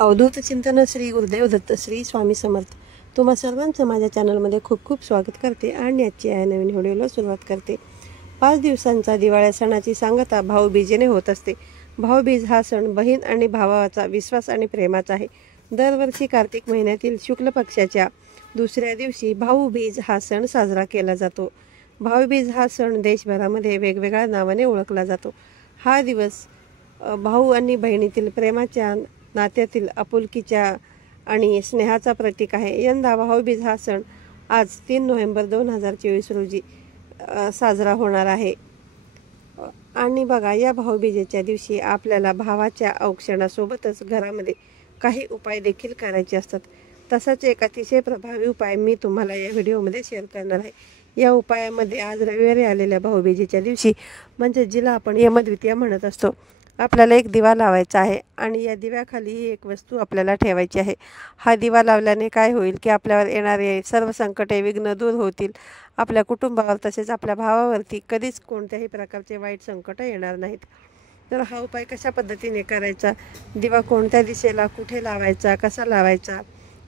अवधूत चिंतन श्री गुरुदेव दत्त श्री स्वामी समर्थ. तुम्हा सर्वांचं माझ्या चॅनलमध्ये खूप खूप स्वागत करते आणि आजची या नवीन व्हिडिओला सुरुवात करते. 5 दिवसांचा दिवाळी सणाची सांगता भाऊबीजेने होत असते. भाऊबीज हा सण बहीण आणि भावाचा विश्वास आणि प्रेमाचा आहे. दरवर्षी कार्तिक महिन्यातील शुक्ल पक्षाच्या दुसऱ्या दिवशी भाऊबीज हा सण साजरा केला जातो. भाऊबीज हा सण देशभरामध्ये वेगवेगळ्या नावाने ओळखला जातो. हा दिवस भाऊ आणि बहिणीतील प्रेमाच्या, नात्यातील आपुलकीच्या आणि स्नेहाचा प्रतीक आहे. यंदा भाऊबीज हा सण आज 3 नोव्हेंबर 2024 रोजी साजरा होणार आहे. आणि बघा, या भाऊबीजेच्या दिवशी आपल्याला भावाच्या औक्षणासोबतच घरामध्ये काही उपाय देखील करायचे असतात. तसाच एक अतिशय प्रभावी उपाय मी तुम्हाला या व्हिडिओमध्ये शेअर करणार आहे. या उपायामध्ये आज रविवारी आलेल्या भाऊबीजेच्या दिवशी, म्हणजे जिला आपण यमद्वितीया म्हणत असतो, आपल्याला एक दिवा लावायचा आहे आणि या दिव्याखाली ही एक वस्तू आपल्याला ठेवायची आहे. हा दिवा लावल्याने काय होईल की आपल्यावर येणारे सर्व संकटे, विघ्न दूर होतील. आपल्या कुटुंबावर तसेच आपल्या भावावरती कधीच कोणत्याही प्रकारचे वाईट संकट येणार नाहीत. तर हा उपाय कशा पद्धतीने करायचा, दिवा कोणत्या दिशेला कुठे लावायचा, कसा लावायचा,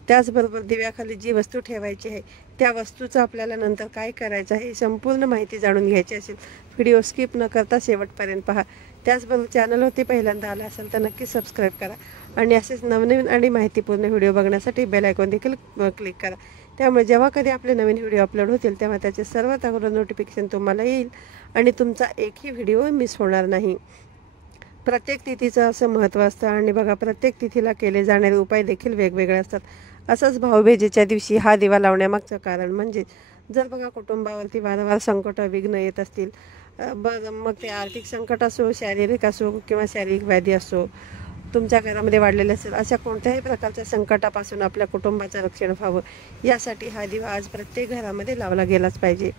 त्याचबरोबर दिव्याखाली जी वस्तू ठेवायची आहे त्या वस्तूचं आपल्याला नंतर काय करायचं आहे, संपूर्ण माहिती जाणून घ्यायची असेल व्हिडिओ स्किप न करता शेवटपर्यंत पहा. त्याचबरोबर चॅनलवरती पहिल्यांदा आला असेल तर नक्की सबस्क्राईब करा आणि असेच नवनवीन आणि माहितीपूर्ण व्हिडिओ बघण्यासाठी बेल आयकॉन देखील क्लिक करा. त्यामुळे जेव्हा कधी आपले नवीन व्हिडिओ अपलोड होतील तेव्हा त्याचे सर्वात अगोदर नोटिफिकेशन तुम्हाला येईल आणि तुमचा एकही व्हिडिओ मिस होणार नाही. प्रत्येक तिथीचं असं महत्त्व असतं आणि बघा, प्रत्येक तिथीला केले जाणारे उपाय देखील वेगवेगळे असतात. असंच भाऊबीजेच्या दिवशी हा दिवा लावण्यामागचं कारण म्हणजे, जर बघा कुटुंबावरती वारंवार संकट, विघ्न येत असतील, मग ते आर्थिक संकट असो, शारीरिक असो किंवा शारीरिक व्याधी असो, तुमच्या घरामध्ये वाढलेले असेल, अशा कोणत्याही प्रकारच्या संकटापासून आपल्या कुटुंबाचं रक्षण व्हावं यासाठी हा दिवा आज प्रत्येक घरामध्ये लावला गेलाच पाहिजे.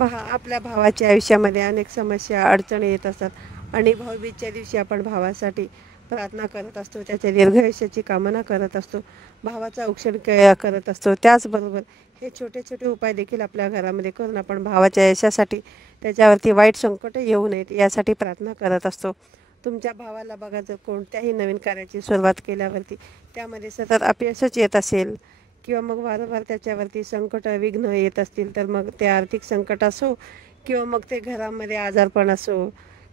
आपल्या भावाच्या आयुष्यामध्ये अनेक समस्या, अडचणी येत असतात आणि भाऊबीजेच्या दिवशी आपण भावासाठी प्रार्थना करत असतो, त्याच्या दीर्घायुष्याची कामना करत असतो, भावाचा औक्षण करत असतो. त्याचबरोबर हे छोटे छोटे उपाय देखील आपल्या घरामध्ये करून आपण भावाच्या यशासाठी, त्याच्यावरती वाईट संकट येऊ नयेत यासाठी प्रार्थना करत असतो. तुमच्या भावाला बघा, जर कोणत्याही नवीन कार्याची सुरुवात केल्यावरती त्यामध्ये सतत अपयशच येत असेल किंवा मग वारंवार त्याच्यावरती संकट, विघ्न येत असतील, तर मग ते आर्थिक संकट असो किंवा मग ते घरामध्ये आजारपण असो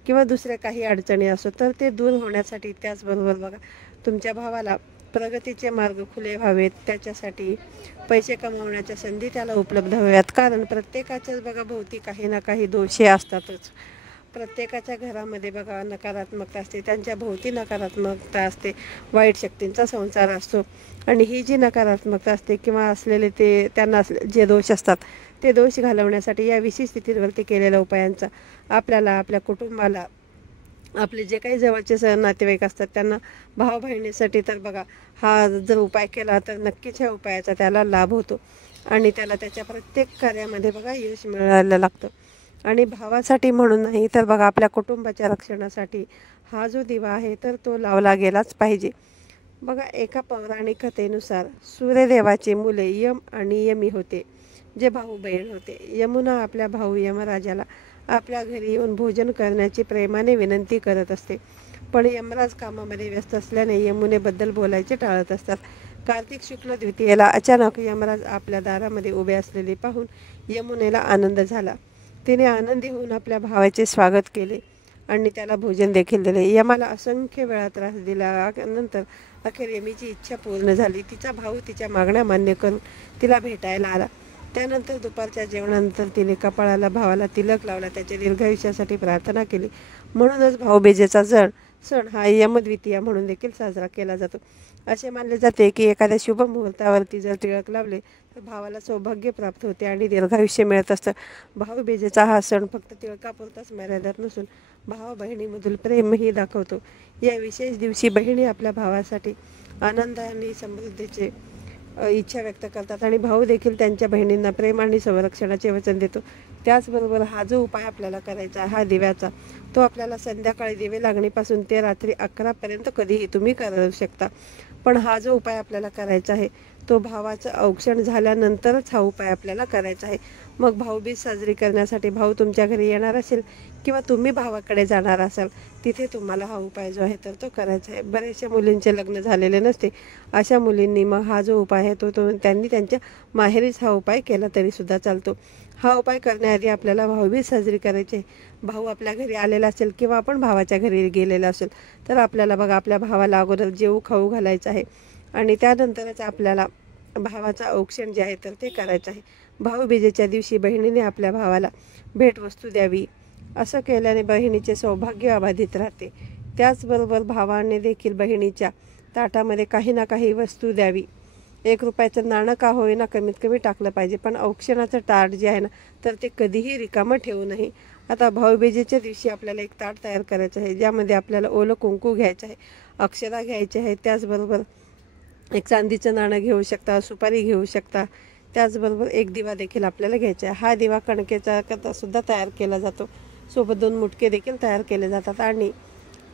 किंवा दुसऱ्या काही अडचणी असो, तर ते दूर होण्यासाठी, त्याचबरोबर बघा तुमच्या भावाला प्रगतीचे मार्ग खुले व्हावेत, त्याच्यासाठी पैसे कमावण्याच्या संधी त्याला उपलब्ध व्हाव्यात. कारण प्रत्येकाच्याच बघा भोवती काही ना काही दोष हे असतातच. प्रत्येकाच्या घरामध्ये बघा नकारात्मकता असते, त्यांच्या भोवती नकारात्मकता असते, वाईट शक्तींचा संसार असतो आणि ही जी नकारात्मकता असते किंवा असलेले ते त्यांना जे दोष असतात ते दोष घालवण्यासाठी या विशेष स्थितीवरती केलेल्या उपायांचा आपल्याला, आपल्या कुटुंबाला, आपले जे काही जवळचे नातेवाईक असतात त्यांना, भाऊ बहिणीसाठी तर बघा हा जर उपाय केला तर नक्कीच ह्या उपायाचा त्याला लाभ होतो आणि त्याला त्याच्या प्रत्येक कार्यामध्ये बघा यश मिळायला लागतं. आणि भावासाठी म्हणून नाही तर बघा आपल्या कुटुंबाच्या रक्षणासाठी हा जो दिवा आहे तर तो लावला गेलाच पाहिजे. बघा, एका पौराणिक कथेनुसार सूर्यदेवाचे मुले यम आणि यमी होते, जे भाऊ बहीण होते. यमुना आपल्या भाऊ यमराजाला आपल्या घरी येऊन भोजन करण्याची प्रेमाने विनंती करत असते, पण यमराज कामामध्ये व्यस्त असल्याने यमुनेबद्दल बोलायचे टाळत असतात. कार्तिक शुक्ल द्वितीयेला अचानक यमराज आपल्या दारामध्ये उभे असलेले पाहून यमुनेला आनंद झाला. तिने आनंदी होऊन आपल्या भावाचे स्वागत केले आणि त्याला भोजन देखील दिले. यमाला असंख्य वेळा त्रास दिल्यानंतर अखेर यमीची इच्छा पूर्ण झाली. तिचा भाऊ तिच्या मागण्या मान्य करून तिला भेटायला आला. त्यानंतर दुपारच्या जेवणानंतर तिने कपाळाला भावाला तिलक लावला, त्याच्या दीर्घायुष्यासाठी प्रार्थना केली. म्हणूनच भाऊबीजेचा सण हा यमद्वितीया म्हणून देखील साजरा केला जातो. असे मानले जाते की एखाद्या शुभ मुहूर्तावरती जर टिळक लावले तर भावाला सौभाग्य प्राप्त होते आणि दीर्घायुष्य मिळत असतं. भाऊबीजेचा हा सण फक्त तिळकापुरताच मर्यादित नसून भावा बहिणीमधील प्रेमही दाखवतो. या विशेष दिवशी बहिणी आपल्या भावासाठी आनंद आणि समृद्धीचे इच्छा व्यक्त करतात आणि भाऊ देखील त्यांच्या बहिणींना प्रेम आणि संरक्षणाचे वचन देतो. त्याचबरोबर हा जो उपाय आपल्याला करायचा आहे हा दिव्याचा, तो आपल्याला संध्याकाळी दिवे लागणीपासून ते रात्री 11 पर्यंत कधीही तुम्ही करू शकता. पण हा जो उपाय आपल्याला करायचा आहे तो भावाचं औक्षण झाल्यानंतरच हा उपाय आपल्याला करायचा आहे. मग भाऊबीज साजरी करण्यासाठी भाऊ तुमच्या घरी येणार असेल किंवा तुम्ही भावाकडे जाणार असाल, तिथे तुम्हाला हा उपाय जो आहे तर तो करायचा आहे. बऱ्याचशा मुलींचे लग्न झालेले नसते, अशा मुलींनी मग हा जो उपाय आहे तो त्यांनी त्यांच्या माहेरीच हा उपाय केला तरीसुद्धा चालतो. हा उपाय करण्याआधी आपल्याला भाऊबीज साजरी करायची आहे. भाऊ आपल्या घरी आलेला असेल किंवा आपण भावाच्या घरी गेलेला असेल तर आपल्याला बघा आपल्या भावाला अगोदर जेवू खाऊ घालायचं आहे आणि त्यानंतरच आपल्याला भावाचं औक्षण जे आहे तर ते करायचं आहे. भाऊबीजेच्या दिवशी बहिणीने आपल्या भावाला भेटवस्तू द्यावी. असं केल्याने बहिणीचे सौभाग्य अबाधित राहते. त्याचबरोबर भावाने देखील बहिणीच्या ताटामध्ये काही ना काही वस्तू द्यावी. 1 रुपयाचं नाणं का होईना कमीत कमी टाकलं पाहिजे, पण औक्षणाचं ताट जे आहे ना तर ते कधीही रिकामं ठेवू नये. आता भाऊबीजेच्या दिवशी आपल्याला एक ताट तयार करायचं आहे, ज्यामध्ये आपल्याला ओलं कुंकू घ्यायचं आहे, अक्षता घ्यायची आहे, त्याचबरोबर एक चांदीचं नाणं घेऊ शकता, सुपारी घेऊ शकता, त्याचबरोबर एक दिवा देखील आपल्याला घ्यायचा आहे. हा दिवा कणकेचा करता सुद्धा तयार केला जातो. सोबत 2 मुटके देखील तयार केले जातात आणि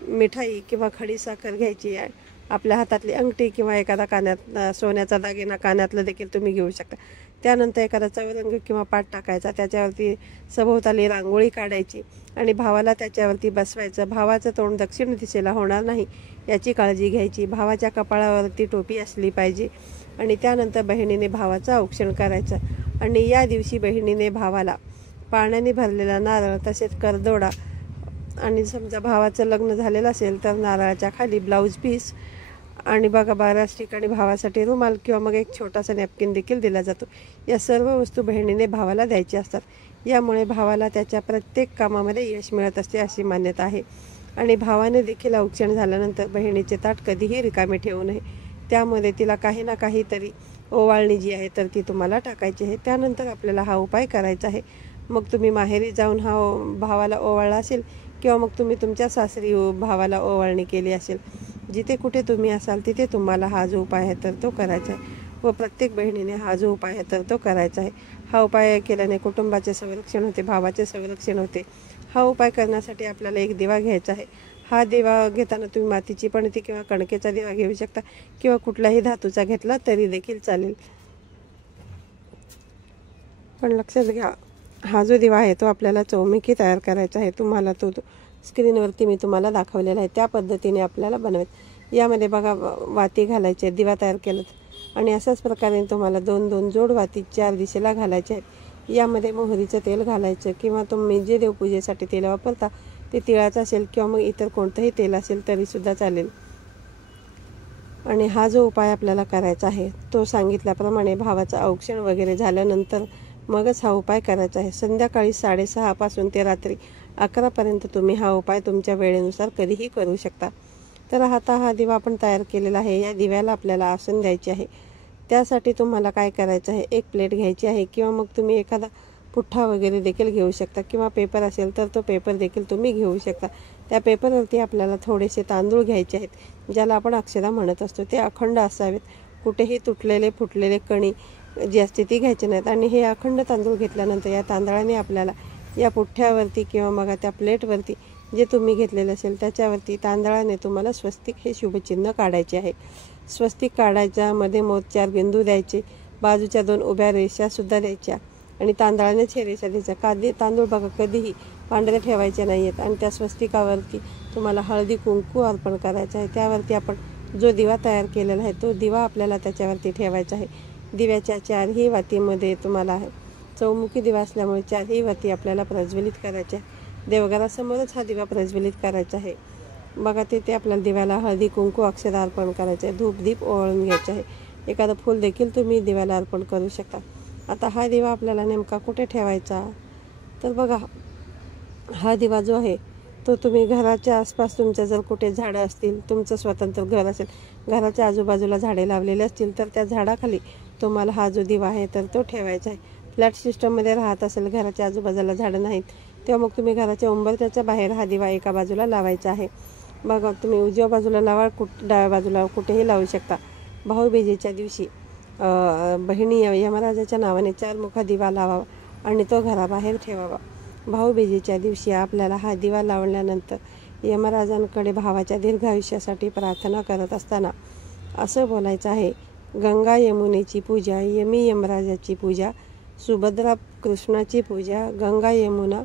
मिठाई किंवा खडी साखर घ्यायची आहे. आपल्या हातातली अंगठी किंवा एखादा कानात सोन्याचा दागिना कानातलं देखील तुम्ही घेऊ शकता. त्यानंतर एखादा चौरंग किंवा पाट टाकायचा, त्याच्यावरती सभोवताली रांगोळी काढायची आणि भावाला त्याच्यावरती बसवायचं. भावाचं तोंड दक्षिण दिशेला होणार नाही याची काळजी घ्यायची. भावाच्या कपाळावरती टोपी असली पाहिजे आणि त्यानंतर बहिणीने भावाचं औक्षण करायचं आणि या दिवशी बहिणीने भावाला पाण्याने भरलेला नारळ तसेच करदोडा आणि समजा भावाचं लग्न झालेलं असेल तर नारळाच्या खाली ब्लाऊज पीस आणि बघा बऱ्याच ठिकाणी भावासाठी रुमाल किंवा मग एक छोटासा नॅपकिन देखील दिला जातो. या सर्व वस्तू बहिणीने भावाला द्यायची असतात. यामुळे भावाला त्याच्या प्रत्येक कामामध्ये यश मिळत असते अशी मान्यता आहे. आणि भावाने देखील औक्षण झाल्यानंतर बहिणीचे ताट कधीही रिकामे ठेवू नये. त्यामध्ये तिला काही ना काहीतरी ओवाळणी जी आहे तर ती तुम्हाला टाकायची आहे. त्यानंतर आपल्याला हा उपाय करायचा आहे. मग तुम्ही माहेरी जाऊन हा भावाला ओवाळला असेल किंवा मग तुम्ही तुमच्या सासरी भावाला ओवाळणी केली असेल, जिथे कुठे तुम्ही असाल तिथे तुम्हाला हा जो उपाय आहे तर तो करायचा आहे व प्रत्येक बहिणीने हा जो उपाय आहे तर तो करायचा आहे. हा उपाय केल्याने कुटुंबाचे संरक्षण होते, भावाचे संरक्षण होते. हा उपाय करण्यासाठी आपल्याला एक दिवा घ्यायचा आहे. हा दिवा घेताना तुम्ही मातीची पणती किंवा कणकेचा दिवा घेऊ शकता किंवा कुठलाही धातूचा घेतला तरी देखील चालेल. पण लक्षात घ्या, हा जो दिवा आहे तो आपल्याला चौमुखी तयार करायचा आहे. तुम्हाला तो स्क्रीनवरती मी तुम्हाला दाखवलेला आहे त्या पद्धतीने आपल्याला बनवायचं. यामध्ये बघा वाती घालायचे, दिवा तयार केलं आणि अशाच प्रकारे तुम्हाला 2-2 जोड वाती 4 दिशेला घालायचे आहेत. यामध्ये मोहरीचं तेल घालायचं किंवा तुम्ही जे देवपूजेसाठी तेल वापरता ते तिळाचं असेल किंवा मग इतर कोणतंही तेल असेल तरीसुद्धा चालेल. आणि हा जो उपाय आपल्याला करायचा आहे तो सांगितल्याप्रमाणे भावाचं औक्षण वगैरे झाल्यानंतर मगच हा उपाय करायचा आहे. संध्याकाळी 6:30 पासून ते रात्री 11 पर्यंत तुम्ही हा उपाय तुमच्या वेळेनुसार कधीही करू शकता. तर आता हा दिवा आपण तयार केलेला आहे. या दिव्याला आपल्याला आसन द्यायचे आहे. त्यासाठी तुम्हाला काय करायचं आहे, एक प्लेट घ्यायची आहे किंवा मग तुम्ही एखादा पुठ्ठा वगैरे देखील घेऊ शकता किंवा पेपर असेल तर तो पेपर देखील तुम्ही घेऊ शकता. त्या पेपरवरती आपल्याला थोडेसे तांदूळ घ्यायचे आहेत, ज्याला आपण अक्षदा म्हणत असतो. ते अखंड असावेत, कुठेही तुटलेले फुटलेले कणी जी असते ती घ्यायची नाहीत. आणि हे अखंड तांदूळ घेतल्यानंतर या तांदळाने आपल्याला या पुठ्ठ्यावरती किंवा मग त्या प्लेटवरती जे तुम्ही घेतलेलं असेल त्याच्यावरती तांदळाने तुम्हाला स्वस्तिक हे शुभचिन्ह काढायचे आहे. स्वस्तिक काढायच्या मध्ये 4 बिंदू द्यायचे, बाजूच्या 2 उभ्या रेषासुद्धा द्यायच्या आणि तांदळानेच हे रेषा द्यायच्या. तांदूळ बघा कधीही पांढरे ठेवायचे नाही आहेत. आणि त्या स्वस्तिकावरती तुम्हाला हळदी कुंकू अर्पण करायचं आहे. त्यावरती आपण जो दिवा तयार केलेला आहे तो दिवा आपल्याला त्याच्यावरती ठेवायचा आहे. दिव्याच्या 4ही वातीमध्ये तुम्हाला चौमुखी दिवा असल्यामुळे 4ही वाती आपल्याला प्रज्वलित करायच्या. देवघरासमोरच हा दिवा प्रज्वलित करायचा आहे. बघा तिथे आपल्याला दिव्याला हळदी कुंकू अक्षदा अर्पण करायचे आहे. धूप दीप ओवाळून घ्यायचे आहे. एखादं फूल देखील तुम्ही दिव्याला अर्पण करू शकता. आता हा दिवा आपल्याला नेमका कुठे ठेवायचा, तर बघा हा दिवा जो आहे तो तुम्ही घराच्या आसपास तुमच्या जर कुठे झाडं असतील, तुमचं स्वतंत्र घर असेल, घराच्या आजूबाजूला झाडे लावलेली असतील तर त्या झाडाखाली तुम्हाला हा जो दिवा आहे तर तो ठेवायचा आहे. फ्लॅट सिस्टममध्ये राहत असेल, घराच्या आजूबाजूला झाडं नाहीत, तेव्हा मग तुम्ही घराच्या उंबरठ्याच्या बाहेर हा दिवा एका बाजूला लावायचा आहे. बघा तुम्ही उजव्या बाजूला लावा, डाव्या बाजूला कुठेही लावू शकता. भाऊबीजेच्या दिवशी बहिणी यमराजाच्या नावाने 4 मुखा दिवा लावावा आणि तो घराबाहेर ठेवावा. भाऊबीजेच्या दिवशी आपल्याला हा दिवा लावल्यानंतर यमराजांकडे भावाच्या दीर्घ आयुष्यासाठी प्रार्थना करत असताना असं बोलायचं आहे गंगा यमुनेची पूजा, यमी यमराजाची पूजा, सुभद्रा कृष्णाची पूजा, गंगा यमुना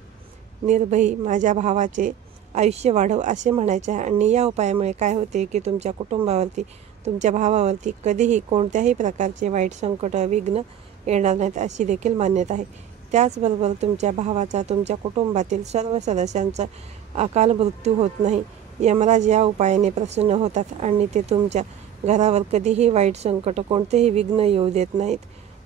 निर्भयी माझ्या भावाचे आयुष्य वाढव असे म्हणायचे आहे. आणि या उपायामुळे काय होते की तुमच्या कुटुंबावरती, तुमच्या भावावरती कधीही कोणत्याही प्रकारचे वाईट संकट, विघ्न येणार नाहीत अशी देखील मान्यता आहे. त्याचबरोबर तुमच्या भावाचा, तुमच्या कुटुंबातील सर्व सदस्यांचा अकाल मृत्यू होत नाही. यमराज या उपायाने प्रसन्न होतात आणि ते तुमच्या घरावर कधीही वाईट संकट, कोणतेही विघ्न येऊ देत नाहीत.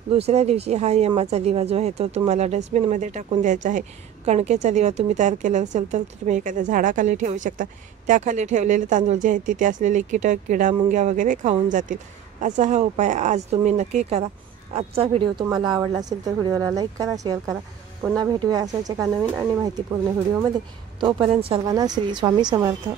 दुसऱ्या दिवशी हा यमाचा दिवा जो आहे तो तुम्हाला डस्टबिनमध्ये टाकून द्यायचा आहे. कणकेचा दिवा तुम्ही तयार केला असेल तर तुम्ही एखाद्या झाडाखाली ठेवू शकता. त्याखाली ठेवलेले तांदूळ जे आहेत तिथे असलेले कीटक, किडा, मुंग्या वगैरे खाऊन जातील. असा हा उपाय आज तुम्ही नक्की करा. आजचा व्हिडिओ तुम्हाला आवडला असेल तर व्हिडिओला लाईक करा, शेअर करा. पुन्हा भेटूया अशाच एका नवीन आणि माहितीपूर्ण व्हिडिओमध्ये. तोपर्यंत सर्वांना श्री स्वामी समर्थ.